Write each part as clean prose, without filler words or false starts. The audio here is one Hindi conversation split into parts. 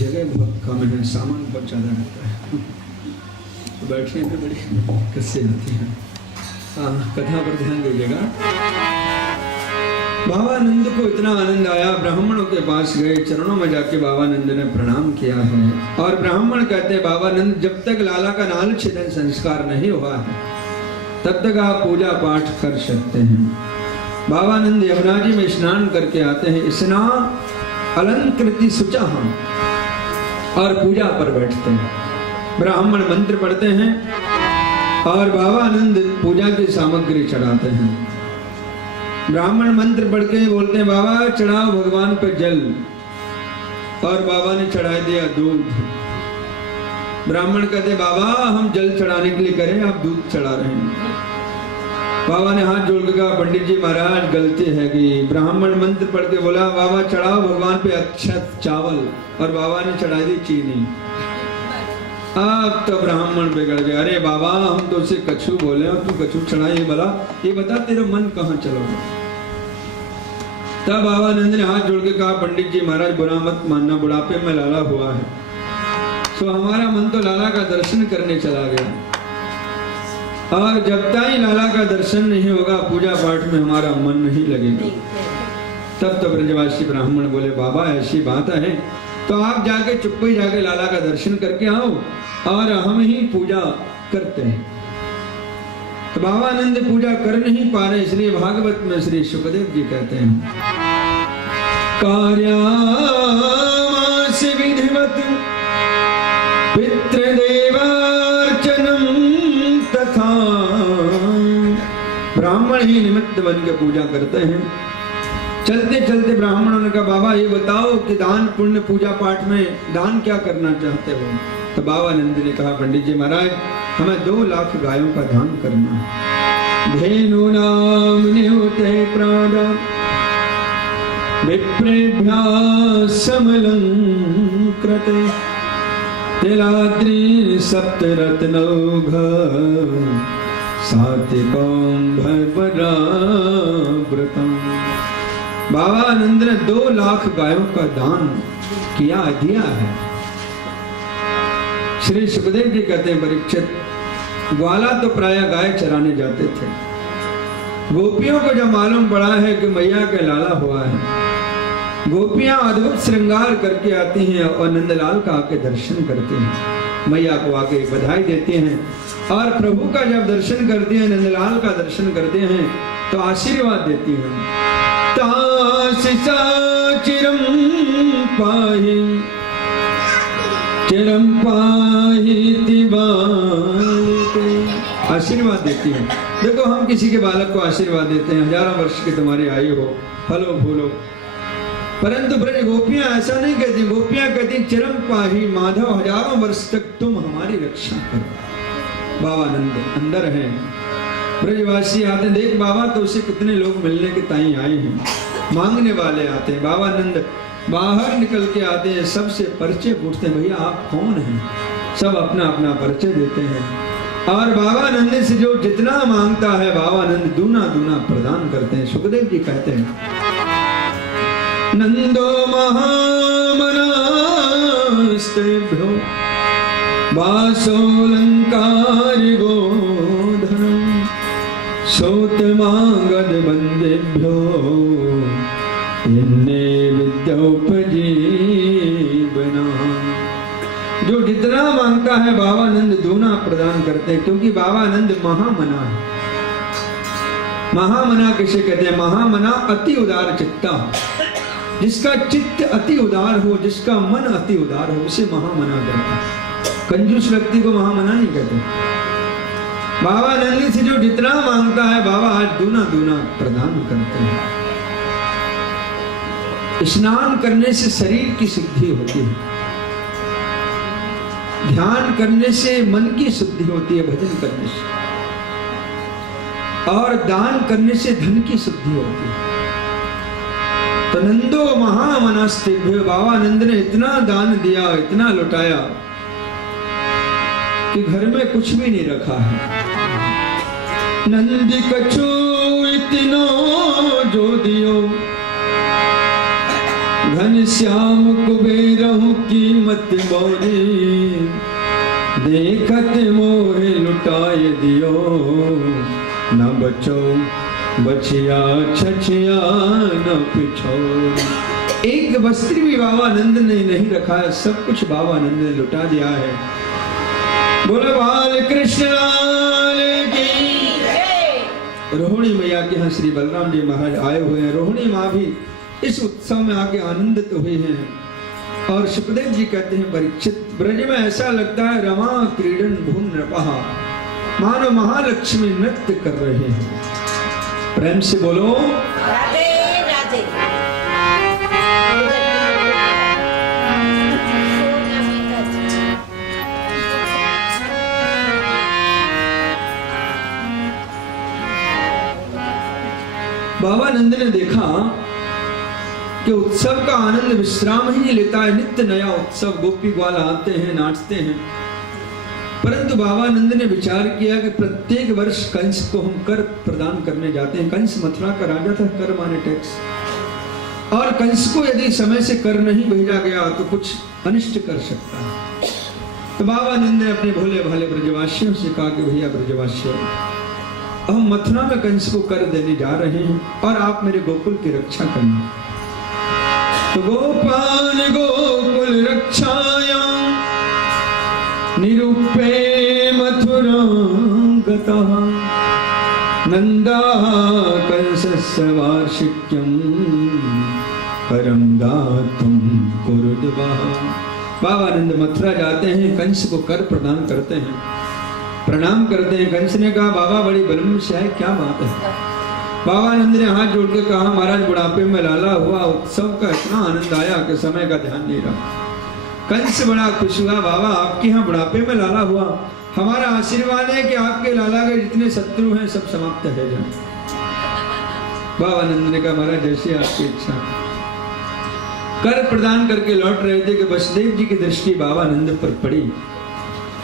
जगह बहुत कम है, सामान बहुत ज़्यादा रहता है, तो बैठने में बड़ी कष्ट आती है। हाँ, कथा पर ध्यान दीजिएगा। बाबानंद को इतना आनंद आया, ब्राह्मणों के पास गए, चरणों में जाके बाबानंद ने प्रणाम किया है। और ब्राह्मण कहते हैं, बाबानंद जब तक लाला का नाल छिदन संस्कार नहीं हुआ है तब तक आप पूजा पाठ कर सकते हैं। बाबानंद यमुना जी में स्नान करके आते हैं, स्नान अलंकृति सुचा और पूजा पर बैठते हैं। ब्राह्मण मंत्र पढ़ते हैं और बाबानंद पूजा की सामग्री चढ़ाते हैं। ब्राह्मण मंत्र पढ़ के बोलते हैं, बाबा चढ़ाओ भगवान पर जल, और बाबा ने चढ़ा दिया दूध। ब्राह्मण कहते, बाबा हम जल चढ़ाने के लिए करें, आप दूध चढ़ा रहे हैं। बाबा ने हाथ जोड़ के कहा, पंडित जी महाराज गलती है कि। ब्राह्मण मंत्र पढ़ के बोला, बाबा चढ़ाओ भगवान पे अक्षत चावल, और बाबा ने चढ़ा दी चीनी। अब तो ब्राह्मण बिगड़ गया, अरे बाबा हम तो उसे कछु बोले और तू कछु चढ़ाई, बोला ये बता तेरा मन कहाँ चलोगे। तब बाबानंद ने हाथ जोड़ के कहा, पंडित जी महाराज बुरा मत मानना, बुढ़ापे में लाला हुआ है, तो हमारा मन तो लाला का दर्शन करने चला गया, और जब तक लाला का दर्शन नहीं होगा पूजा पाठ में हमारा मन नहीं लगेगा। तब तो ब्रजवासी ब्राह्मण बोले, बाबा ऐसी बात है तो आप जाके चुप्पी जाके लाला का दर्शन करके आओ और हम ही पूजा करते हैं। तो बाबानंद पूजा कर नहीं पा रहे, इसलिए भागवत में श्री सुखदेव जी कहते हैं, कार्यामास विधिवत पितृदेवार्चनम तथा। ब्राह्मण ही निमित्त बन के पूजा करते हैं। चलते चलते ब्राह्मणों ने कहा, बाबा ये बताओ कि दान पुण्य पूजा पाठ में दान क्या करना चाहते हो। तो बाबानंद ने कहा, पंडित जी महाराज हमें 2 लाख गायों का दान करना है। धेनु नाम निहुते प्रादा विप्रेभ्या समलंकृते तिलाद्रि सप्तरत्नौघ सात्विकं भरपराव्रतम्। बाबानंद ने 2 लाख गायों का दान दिया है। श्री सुखदेव जी कहते हैं, परीक्षित ग्वाला तो प्राय गाय चराने जाते थे। गोपियों को जब मालूम पड़ा है कि मैया के लाला हुआ है, गोपियां अद्भुत श्रृंगार करके आती हैं और नंदलाल का आके दर्शन करती हैं, मैया को आके बधाई देती हैं, और प्रभु का जब दर्शन करती हैं, नंदलाल का दर्शन करते हैं तो आशीर्वाद देती हैं। तासिसा चिरम पाहि तिबालके, आशीर्वाद देती हैं। देखो हम किसी के बालक को आशीर्वाद देते हैं, हजारों वर्ष की तुम्हारी आयु हो, फलो फूलो, परंतु ब्रज गोपियां ऐसा नहीं कहती। गोपियां कहती चिरम पाही माधव, हजारों वर्ष तक तुम हमारी रक्षा करो। बाबानंद अंदर हैं, ब्रजवासी आते, देख बाबा तो उसे कितने लोग मिलने के ताई आए हैं, मांगने वाले आते हैं। बाबानंद बाहर निकल के आते हैं, सबसे परिचय पूछते हैं, भैया आप कौन हैं। सब अपना अपना परिचय देते हैं, और बाबानंद से जो जितना मांगता है बाबानंद दूना दूना प्रदान करते हैं। सुखदेव जी कहते हैं, नंदो महामनास्तेभ्यो वासोलंकारि गोधनम सोतमागध बंदेभ्यो इन्ने विद्योपजीवना। जो जितना मांगता है बाबानंद दूना प्रदान करते हैं, क्योंकि बाबानंद महामना है। महामना किसे कहते हैं? महामना अति उदार चित्ता, जिसका चित्त अति उदार हो, जिसका मन अति उदार हो, उसे महामना कहते हैं। कंजूस व्यक्ति को महामना नहीं कहते। बाबानंद से जो जितना मांगता है बाबा आज दूना दूना प्रदान करते हैं। स्नान करने से शरीर की शुद्धि होती है, ध्यान करने से मन की शुद्धि होती है, भजन करने से, और दान करने से धन की शुद्धि होती है। तो नंदो महामनस्तेभ्यो, बाबानंद ने इतना दान दिया, इतना लुटाया कि घर में कुछ भी नहीं रखा है। नंदी कछु इतनो जो दियो घन श्याम कुबेर कहूँ कीमत मोरी, देखत मोहे लुटाए दियो, न बचो बचिया छछिया न पिछो। एक वस्त्र भी बाबा नंद ने नहीं रखा है, सब कुछ बाबा नंद ने लुटा दिया है। बोलो बाल कृष्ण लाल की। रोहिणी मैया के यहाँ श्री बलराम जी महाराज आए हुए हैं। रोहिणी माँ भी इस उत्सव में आके आनंदित हुए हैं। और सुखदेव जी कहते हैं परीक्षित, ब्रज में ऐसा लगता है रमा क्रीडन भून नृपहा, मानो महालक्ष्मी नृत्य कर रहे हैं। प्रेम से बोलो राधे राधे। बाबा नंद ने देखा कि उत्सव का आनंद विश्राम ही नहीं लेता है, नित्य नया उत्सव, गोपी ग्वाल आते हैं, नाचते हैं। परंतु बाबा नंद ने विचार किया कि प्रत्येक वर्ष कंस को हम कर प्रदान करने जाते हैं। कंस मथुरा का राजा था, कर माने टैक्स। और कंस को यदि समय से कर नहीं भेजा गया तो कुछ अनिष्ट कर सकता है। तो बाबा नंद ने अपने भोले भाले ब्रजवासियों से कहा कि भैया ब्रजवासियों, हम मथुरा में कंस को कर देने जा रहे हैं और आप मेरे गोकुल की रक्षा करना। तो गोपाल गोकुल रक्षाया निरूपे मथुरा गतः, नंदा कंसस्य वार्षिक्यं परम दातुं कुरुद्वः। बाबा नंद मथुरा जाते हैं, कंस को कर प्रदान करते हैं, प्रणाम करते हैं। कंस ने कहा बाबा बड़ी बलमश है, क्या बात है? बाबा नंद ने हाथ जोड़ के कहा महाराज बुढ़ापे में लाला हुआ, उत्सव का इतना आनंद आया कि समय का ध्यान नहीं रहा। कंस बड़ा खुश हुआ, बाबा आपके यहाँ बुढ़ापे में लाला हुआ, हमारा आशीर्वाद है कि आपके लाला के जितने शत्रु हैं सब समाप्त हो जाए। बाबा नंद ने कहा महाराज जैसी आपकी इच्छा। कर प्रदान करके लौट रहे थे कि वसुदेव जी की दृष्टि बाबा नंद पर पड़ी।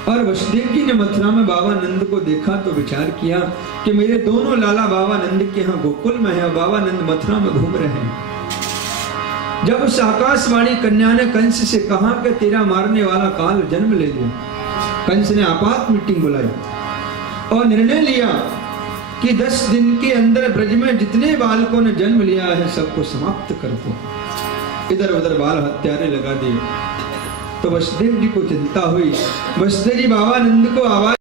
और वसुदेव जी ने मथुरा में बाबा नंद को देखा तो विचार किया कि मेरे दोनों लाला बाबा नंद के यहाँ गोकुल में है और बाबा नंद मथुरा में घूम रहे हैं। जब उस आकाशवाणी कन्या ने कंस से कहा कि तेरा मारने वाला काल जन्म ले लिया, कंस ने आपात मीटिंग बुलाई और निर्णय लिया कि 10 दिन के अंदर ब्रज में जितने बालकों ने जन्म लिया है सबको समाप्त कर दो। इधर उधर बाल हत्यारे लगा दिए। तो वसुदेव जी को चिंता हुई। वसुदेव जी बाबा नंद को आवाज